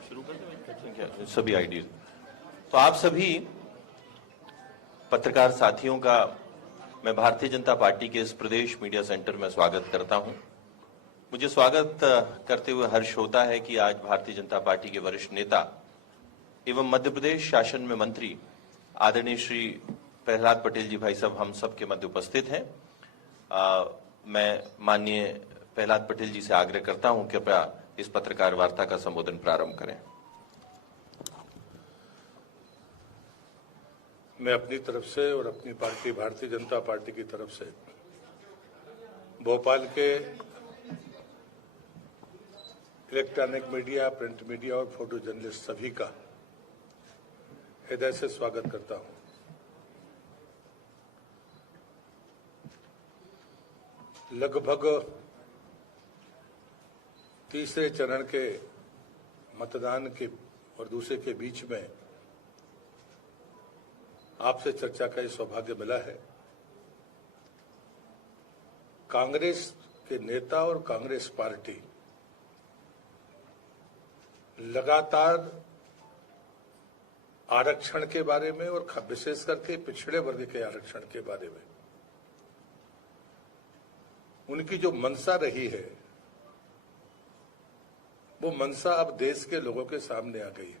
शुरू कर सभी आईडी। तो आप सभी पत्रकार साथियों का मैं भारतीय जनता पार्टी के इस प्रदेश मीडिया सेंटर में स्वागत करता हूं। मुझे स्वागत करते हुए हर्ष होता है कि आज भारतीय जनता पार्टी के वरिष्ठ नेता एवं मध्य प्रदेश शासन में मंत्री आदरणीय श्री प्रहलाद पटेल जी भाई साहब हम सबके मध्य उपस्थित हैं। मैं माननीय प्रहलाद पटेल जी से आग्रह करता हूं कि कृपया इस पत्रकार वार्ता का संबोधन प्रारंभ करें। मैं अपनी तरफ से और अपनी पार्टी भारतीय जनता पार्टी की तरफ से भोपाल के इलेक्ट्रॉनिक मीडिया, प्रिंट मीडिया और फोटो जर्नलिस्ट सभी का हृदय से स्वागत करता हूं। लगभग तीसरे चरण के मतदान के और दूसरे के बीच में आपसे चर्चा का ये सौभाग्य मिला है। कांग्रेस के नेता और कांग्रेस पार्टी लगातार आरक्षण के बारे में और विशेष करके पिछड़े वर्ग के आरक्षण के बारे में उनकी जो मंशा रही है वो मंशा अब देश के लोगों के सामने आ गई है।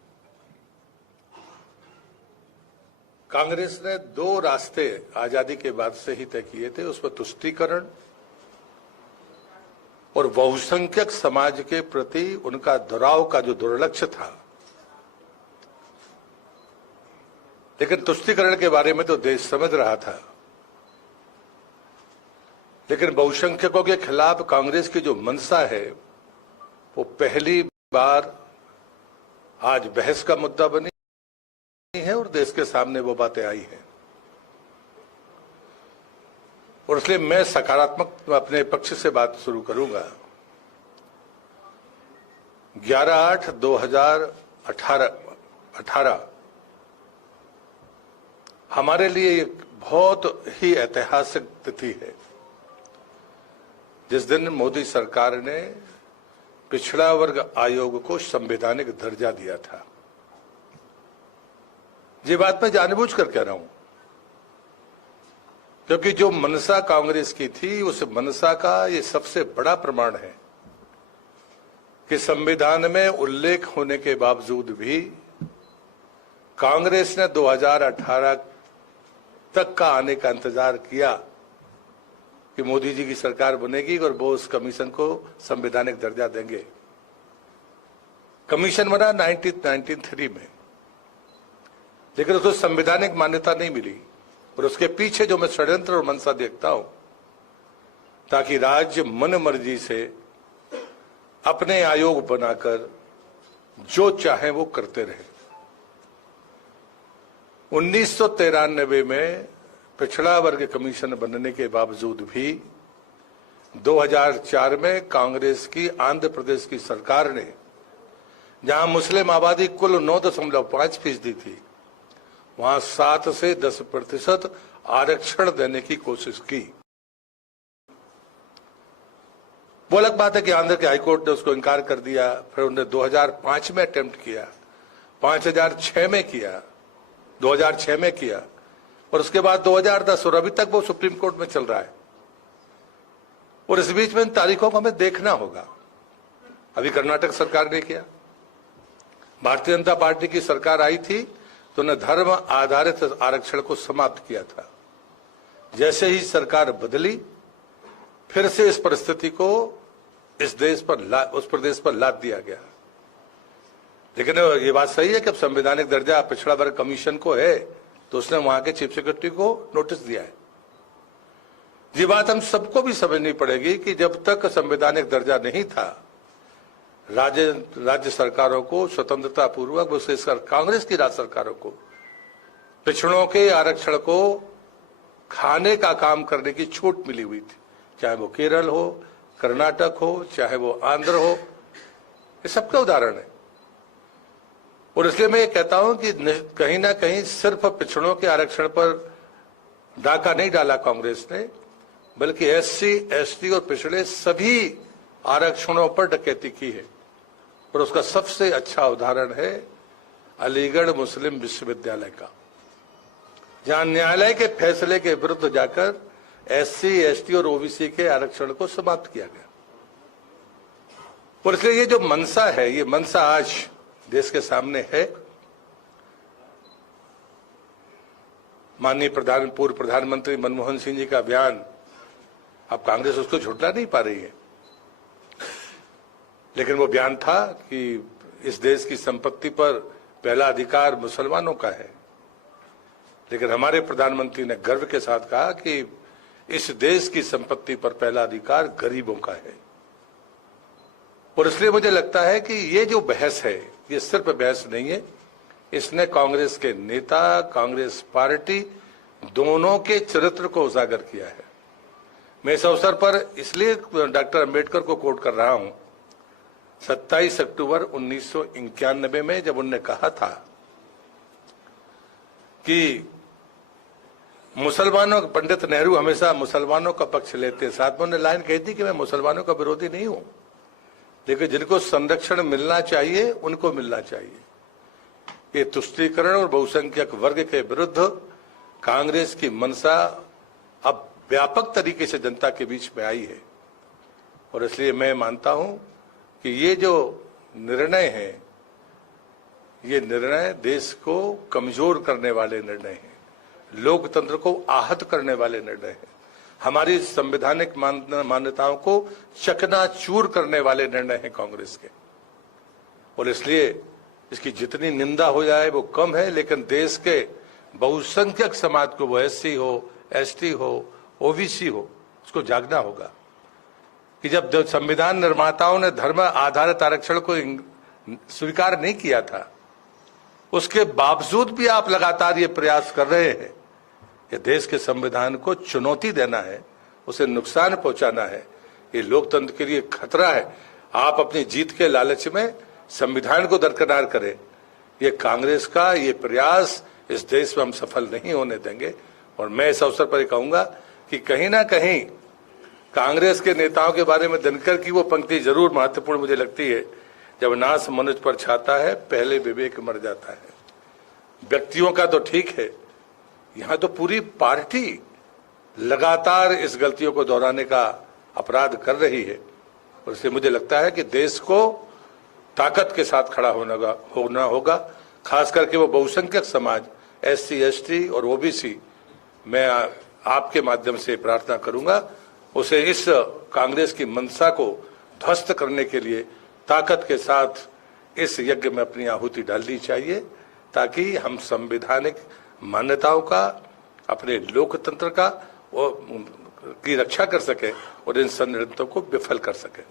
कांग्रेस ने दो रास्ते आजादी के बाद से ही तय किए थे, उसमें तुष्टीकरण और बहुसंख्यक समाज के प्रति उनका दुराव का जो दुर्लक्ष्य था। लेकिन तुष्टीकरण के बारे में तो देश समझ रहा था, लेकिन बहुसंख्यकों के खिलाफ कांग्रेस की जो मंशा है वो पहली बार आज बहस का मुद्दा बनी है और देश के सामने वो बातें आई हैं। और इसलिए मैं सकारात्मक अपने पक्ष से बात शुरू करूंगा। 11/8/2018 हमारे लिए एक बहुत ही ऐतिहासिक तिथि है, जिस दिन मोदी सरकार ने पिछड़ा वर्ग आयोग को संवैधानिक दर्जा दिया था। ये बात मैं जानबूझकर कह रहा हूं क्योंकि जो मनसा कांग्रेस की थी उस मनसा का ये सबसे बड़ा प्रमाण है कि संविधान में उल्लेख होने के बावजूद भी कांग्रेस ने 2018 तक का आने का इंतजार किया कि मोदी जी की सरकार बनेगी और वो उस कमीशन को संवैधानिक दर्जा देंगे। कमीशन बना 1993 में, लेकिन उसको संवैधानिक मान्यता नहीं मिली। और उसके पीछे जो मैं षड्यंत्र और मंशा देखता हूं ताकि राज्य मन मर्जी से अपने आयोग बनाकर जो चाहे वो करते रहे। 1993 में पिछड़ा वर्ग कमीशन बनने के बावजूद भी 2004 में कांग्रेस की आंध्र प्रदेश की सरकार ने, जहां मुस्लिम आबादी कुल 9.5% थी, वहां 7 से 10% आरक्षण देने की कोशिश की। वो अलग बात है कि आंध्र के हाईकोर्ट ने उसको इनकार कर दिया। फिर उन्होंने 2005 में अटेम्प्ट किया, 2006 में किया, 2006 में किया और उसके बाद 2010 और अभी तक वो सुप्रीम कोर्ट में चल रहा है। और इस बीच में इन तारीखों को हमें देखना होगा। अभी कर्नाटक सरकार ने किया, भारतीय जनता पार्टी की सरकार आई थी तो उन्होंने धर्म आधारित आरक्षण को समाप्त किया था। जैसे ही सरकार बदली फिर से इस परिस्थिति को इस देश पर उस प्रदेश पर लाद दिया गया। लेकिन ये बात सही है कि अब संवैधानिक दर्जा पिछड़ा वर्ग कमीशन को है तो उसने वहां के चीफ सेक्रेटरी को नोटिस दिया है। ये बात हम सबको भी समझनी पड़ेगी कि जब तक संवैधानिक दर्जा नहीं था, राज्य सरकारों को स्वतंत्रता पूर्वक, विशेषकर कांग्रेस की राज्य सरकारों को पिछड़ों के आरक्षण को खाने का काम करने की छूट मिली हुई थी। चाहे वो केरल हो, कर्नाटक हो, चाहे वो आंध्र हो, ये सबका उदाहरण है। और इसलिए मैं ये कहता हूं कि कहीं ना कहीं सिर्फ पिछड़ों के आरक्षण पर डाका नहीं डाला कांग्रेस ने, बल्कि SC, ST और पिछड़े सभी आरक्षणों पर डकैती की है। और उसका सबसे अच्छा उदाहरण है अलीगढ़ मुस्लिम विश्वविद्यालय का, जहां न्यायालय के फैसले के विरुद्ध जाकर SC, ST और OBC के आरक्षण को समाप्त किया गया। और इसलिए ये जो मंशा है, ये मंशा आज देश के सामने है। माननीय पूर्व प्रधानमंत्री मनमोहन सिंह जी का बयान, अब कांग्रेस उसको झुठला नहीं पा रही है, लेकिन वो बयान था कि इस देश की संपत्ति पर पहला अधिकार मुसलमानों का है। लेकिन हमारे प्रधानमंत्री ने गर्व के साथ कहा कि इस देश की संपत्ति पर पहला अधिकार गरीबों का है। और इसलिए मुझे लगता है कि ये जो बहस है, ये सिर्फ बहस नहीं है, इसने कांग्रेस के नेता, कांग्रेस पार्टी दोनों के चरित्र को उजागर किया है। मैं इस अवसर पर इसलिए डॉक्टर अंबेडकर को कोट कर रहा हूं। 27 अक्टूबर 1991 में जब उन्होंने कहा था कि मुसलमानों, पंडित नेहरू हमेशा मुसलमानों का पक्ष लेते, साथ में उन्होंने लाइन कही थी कि मैं मुसलमानों का विरोधी नहीं हूं, लेकिन जिनको संरक्षण मिलना चाहिए उनको मिलना चाहिए। ये तुष्टीकरण और बहुसंख्यक वर्ग के विरुद्ध कांग्रेस की मंशा अब व्यापक तरीके से जनता के बीच में आई है। और इसलिए मैं मानता हूं कि ये जो निर्णय है, ये निर्णय देश को कमजोर करने वाले निर्णय हैं, लोकतंत्र को आहत करने वाले निर्णय हैं, हमारी संवैधानिक मान्यताओं को चकनाचूर करने वाले निर्णय हैं कांग्रेस के। और इसलिए इसकी जितनी निंदा हो जाए वो कम है, लेकिन देश के बहुसंख्यक समाज को, वो SC हो, ST हो, OBC हो, उसको जागना होगा कि जब संविधान निर्माताओं ने धर्म आधारित आरक्षण को स्वीकार नहीं किया था, उसके बावजूद भी आप लगातार ये प्रयास कर रहे हैं। ये देश के संविधान को चुनौती देना है, उसे नुकसान पहुंचाना है, ये लोकतंत्र के लिए खतरा है। आप अपनी जीत के लालच में संविधान को दरकिनार करें, ये कांग्रेस का ये प्रयास इस देश में हम सफल नहीं होने देंगे। और मैं इस अवसर पर कहूंगा कि कहीं ना कहीं कांग्रेस के नेताओं के बारे में दिनकर की वो पंक्ति जरूर महत्वपूर्ण मुझे लगती है, जब नाश मनुष्य पर छाता है पहले विवेक मर जाता है। व्यक्तियों का तो ठीक है, यहां तो पूरी पार्टी लगातार इस गलतियों को दोहराने का अपराध कर रही है। और इसलिए मुझे लगता है कि देश को ताकत के साथ खड़ा होना होगा, खास करके वो बहुसंख्यक समाज SC, ST और OBC। मैं आपके माध्यम से प्रार्थना करूंगा उसे इस कांग्रेस की मंशा को ध्वस्त करने के लिए ताकत के साथ इस यज्ञ में अपनी आहुति डालनी चाहिए, ताकि हम संवैधानिक मान्यताओं का, अपने लोकतंत्र का की रक्षा कर सके और इन षड्यंत्रों को विफल कर सके।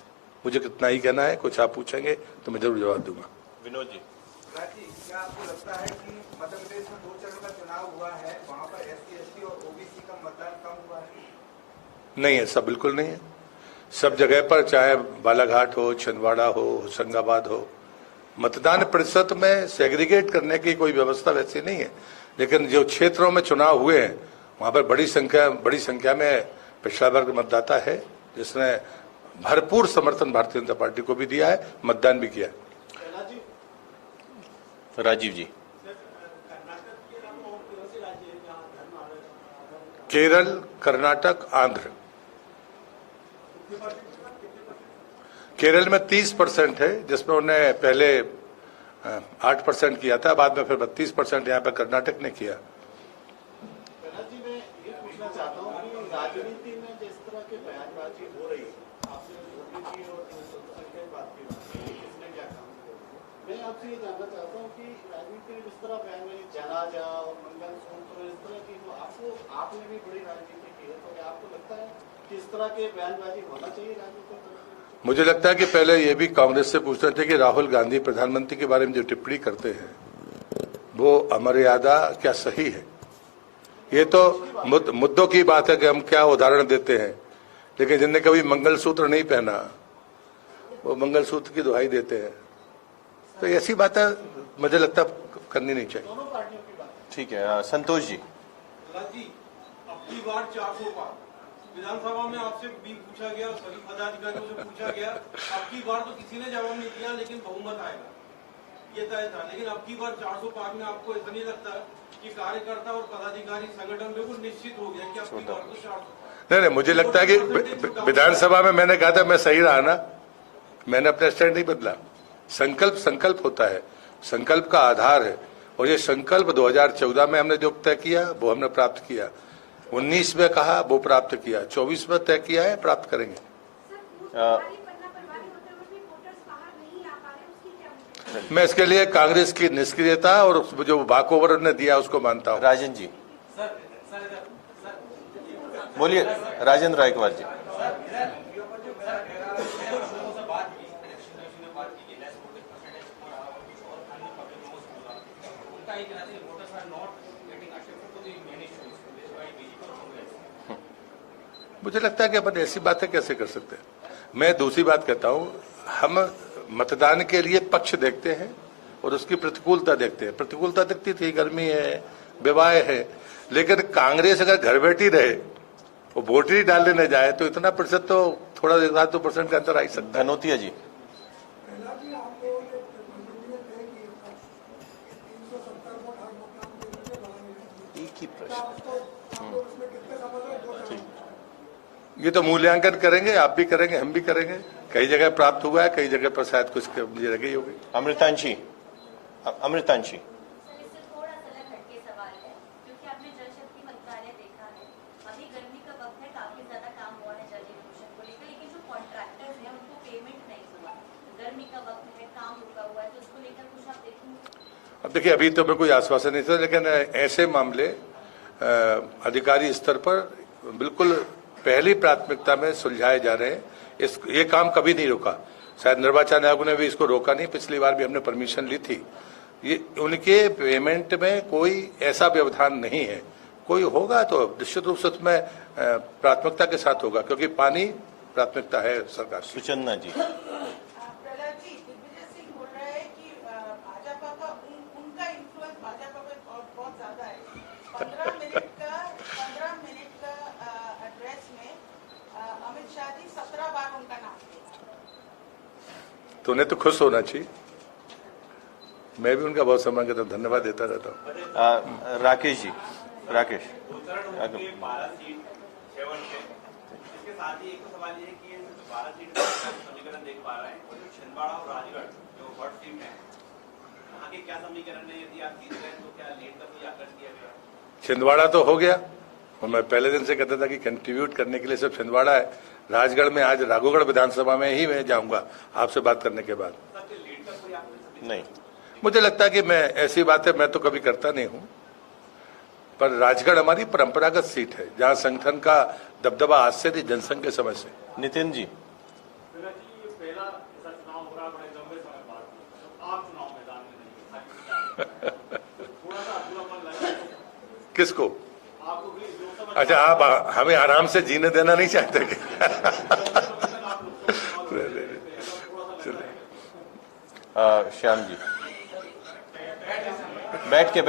मुझे कितना ही कहना है, कुछ आप पूछेंगे तो मैं जरूर जवाब दूंगा। विनोद जी, क्या आपको लगता है कि मध्य प्रदेश में 2 चरण का चुनाव हुआ है, वहां पर SC, ST और OBC का मतदान कम हुआ है? नहीं, ऐसा बिल्कुल नहीं है। सब जगह पर, चाहे बालाघाट हो, छिंदवाड़ा हो, होशंगाबाद हो, मतदान प्रतिशत में सेग्रीगेट करने की कोई व्यवस्था वैसी नहीं है। लेकिन जो क्षेत्रों में चुनाव हुए हैं वहां पर बड़ी संख्या में पिछड़ा वर्ग मतदाता है, जिसने भरपूर समर्थन भारतीय जनता पार्टी को भी दिया है, मतदान भी किया है। राजीव जी, केरल, कर्नाटक, आंध्र। केरल में 30% है, जिसमें उन्हें पहले 8% किया था, बाद में फिर 32% यहाँ पे कर्नाटक ने किया। जी, मैं ये पूछना चाहता हूँ कि राजनीति में जिस तरह की बयानबाजी हो रही है, आपने OBC और संख्या की बात की, किसने क्या काम किया, मैं आपसे ये जानना चाहता हूँ कि राजनीति में जिस तरह बयानबाजी, जनाजा और मंगलसूत्र, इस तरह की, तो आपने भी बड़ी राजनीति की है, तो क्या आपको लगता है कि इस तरह के बयानबाजी होना चाहिए राजनीति में? मुझे लगता है कि पहले ये भी कांग्रेस से पूछना चाहिए कि राहुल गांधी प्रधानमंत्री के बारे में जो टिप्पणी करते हैं वो अमर्यादा क्या सही है? ये तो मुद्दों की बात है कि हम क्या उदाहरण देते हैं, लेकिन जिनने कभी मंगलसूत्र नहीं पहना वो मंगलसूत्र की दुहाई देते हैं। तो ऐसी बातें मुझे लगता करनी नहीं चाहिए। ठीक है। संतोष जी, अब की बार 400 पार विधानसभा में आपसे भी पूछा गया, सभी पदाधिकारियों से पूछा गया, अब की बार तो किसी ने जवाब नहीं दिया, लेकिन बहुमत आएगा ये तय था। लेकिन अब की बार 400 पार में आपको ऐसा नहीं लगता कि कार्यकर्ता और पदाधिकारी संगठन बिल्कुल निश्चित हो गया कि अब की बार तो 400? नहीं, मुझे लगता है कि विधानसभा में मैंने कहा था, मैं सही रहा ना, मैंने अपना स्टैंड नहीं बदला। संकल्प होता है, संकल्प का आधार है, और ये संकल्प 2014 में हमने जो तय किया वो हमने प्राप्त किया, 19 में कहा वो प्राप्त किया, 24 में तय किया है, प्राप्त करेंगे। मैं इसके लिए कांग्रेस की निष्क्रियता और जो वॉकओवर उन्होंने दिया उसको मानता हूँ। राजन जी बोलिए, राजेंद्र रायकवार जी। मुझे लगता है कि अपन ऐसी बातें कैसे कर सकते हैं। मैं दूसरी बात कहता हूँ, हम मतदान के लिए पक्ष देखते हैं और उसकी प्रतिकूलता देखते हैं। प्रतिकूलता दिखती थी, गर्मी है, विवाह है, लेकिन कांग्रेस अगर घर बैठी रहे, वो वोट ही डालने न जाए, तो इतना प्रतिशत तो थोड़ा 1-2% का अंतर आ ही सकता है। धनोतिया जी। एक ही प्रश्न, ये तो मूल्यांकन करेंगे, आप भी करेंगे, हम भी करेंगे। कई जगह प्राप्त हुआ है, कई जगह पर शायद कुछ कमी रह गई होगी। अमृतांशी इससे थोड़ा सा अलग हटके सवाल है, क्योंकि आपने जल शक्ति मंत्रालय देखा है, अभी गर्मी का वक्त है, काफी ज्यादा काम हुआ है जल जीवन मिशन को लेकर, लेकिन जो कॉन्ट्रैक्टर्स हैं उनको पेमेंट नहीं हुआ। गर्मी का वक्त है, काम रुका हुआ है, तो उसको लेकर कुछ आप देखेंगे? अब देखिए, अभी तो मैं कोई आश्वासन नहीं था, लेकिन ऐसे मामले अधिकारी स्तर पर बिल्कुल पहली प्राथमिकता में सुलझाए जा रहे हैं। ये काम कभी नहीं रुका, शायद निर्वाचन आयोग ने भी इसको रोका नहीं, पिछली बार भी हमने परमिशन ली थी। ये उनके पेमेंट में कोई ऐसा व्यवधान नहीं है। कोई होगा तो निश्चित रूप से उसमें प्राथमिकता के साथ होगा, क्योंकि पानी प्राथमिकता है सरकार की। सुचन्ना जी। प्रहलाद जी, दिग्विजय सिंह बोल रहे हैं कि भाजपा का उनका इन्फ्लुएंस भाजपा पे बहुत ज्यादा है। 15 मिनट का एड्रेस में अमित शाह जी 17 बार उनका नाम लिया। तो उन्हें तो खुश होना चाहिए, मैं भी उनका बहुत सम्मान करता हूँ, धन्यवाद देता रहता हूँ। राकेश जी, राकेश। इसके साथ ही एक सवाल ये है कि 12 सीट का समीकरण देख पा रहे हैं, और जो छिंदवाड़ा और राजगढ़ जो हॉट सीट है, वहाँ के क्या समीकरण है? यदि आप जीत गए तो क्या लीड का कोई आकलन किया गया? छिंदवाड़ा तो हो गया, और मैं पहले दिन से कहता था कि कंट्रीब्यूट करने के लिए सब छिंदवाड़ा है। राजगढ़ में आज राघोगढ़ विधानसभा में ही मैं जाऊंगा आपसे बात करने के बाद। नहीं, मुझे लगता है कि मैं ऐसी बातें मैं तो कभी करता नहीं हूं, पर राजगढ़ हमारी परंपरागत सीट है, जहां संगठन का दबदबा आज से नहीं, जनसंघ के समय से। नितिन जी। किसको? अच्छा, आप हमें आराम से जीने देना नहीं चाहते क्या? श्याम जी, बैठ के दो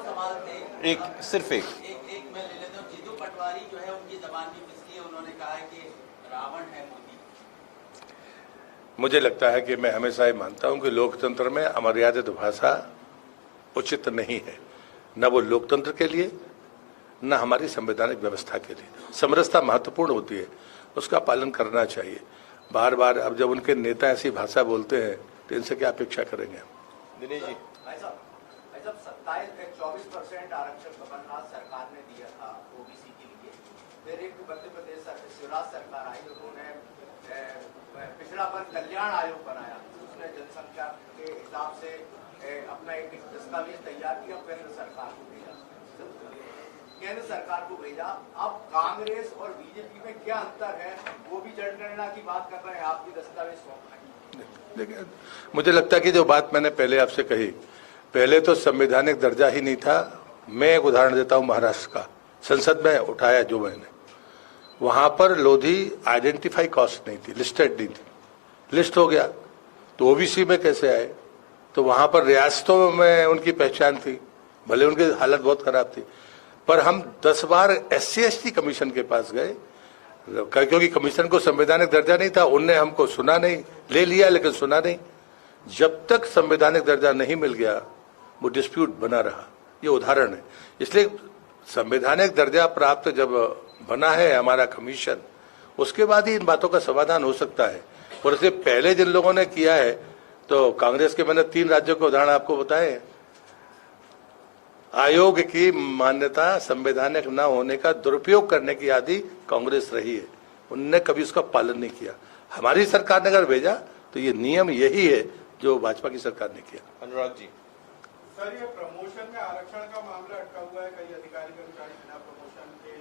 सवाल थे। एक सिर्फ एक एक मैं ले लेता हूँ। जीतू पटवारी जो है उनकी जबान भी फिसली है, उन्होंने कहा है कि रावण है मोदी। मुझे लगता है कि मैं हमेशा ये मानता हूं कि लोकतंत्र में अमर्यादित भाषा उचित नहीं है, न वो लोकतंत्र के लिए न हमारी संवैधानिक व्यवस्था के लिए। समरसता महत्वपूर्ण होती है, उसका पालन करना चाहिए। बार बार अब जब उनके नेता ऐसी भाषा बोलते हैं तो इनसे क्या अपेक्षा करेंगे? दिनेश जी। 24% आरक्षण कमलनाथ सरकार ने दिया था ओबीसी के लिए, फिर एक मध्य प्रदेश शिवराज सरकार आई, उन्होंने पिछड़ा वर्ग कल्याण आयोग बनाया, उसने जनसंख्या के हिसाब से अपना एक दस्तावेज तैयार किया, केंद्र सरकार को भेजा। अब कांग्रेस और बीजेपी में क्या अंतर है? वो भी जनगणना की बात कर रहे हैं, आपकी दस्तावेज सौंपना। देखिए, मुझे लगता है कि जो बात मैंने पहले आपसे कही, पहले तो संवैधानिक दर्जा ही नहीं था। मैं एक उदाहरण देता हूं महाराष्ट्र का, संसद में उठाया जो मैंने, वहां पर लोधी आइडेंटिफाई कास्ट नहीं थी, लिस्टेड नहीं थी, लिस्ट हो गया तो ओबीसी में कैसे आए? तो वहां पर रियासतों में उनकी पहचान थी, भले उनकी हालत बहुत खराब थी। पर हम 10 बार SC/ST कमीशन के पास गए, क्योंकि कमीशन को संवैधानिक दर्जा नहीं था। उनने हमको सुना नहीं, ले लिया लेकिन सुना नहीं। जब तक संवैधानिक दर्जा नहीं मिल गया वो डिस्प्यूट बना रहा। ये उदाहरण है। इसलिए संवैधानिक दर्जा प्राप्त जब बना है हमारा कमीशन, उसके बाद ही इन बातों का समाधान हो सकता है। और इससे पहले जिन लोगों ने किया है, तो कांग्रेस के मैंने 3 राज्यों के उदाहरण आपको बताए। आयोग की मान्यता संवैधानिक न होने का दुरुपयोग करने की आदि कांग्रेस रही है, उनने कभी उसका पालन नहीं किया। हमारी सरकार ने अगर भेजा तो ये नियम यही है जो भाजपा की सरकार ने किया। अनुराग जी, सर, ये प्रमोशन में आरक्षण का मामला अटका हुआ है। कई अधिकारी कर्मचारी बिना प्रमोशन के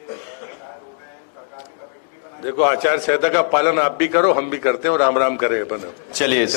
रिटायर हो गए हैं। सरकार ने कमेटी भी बनाई। देखो, आचार संहिता का पालन आप भी करो, हम भी करते हैं, और राम राम करें अपन। चलिए।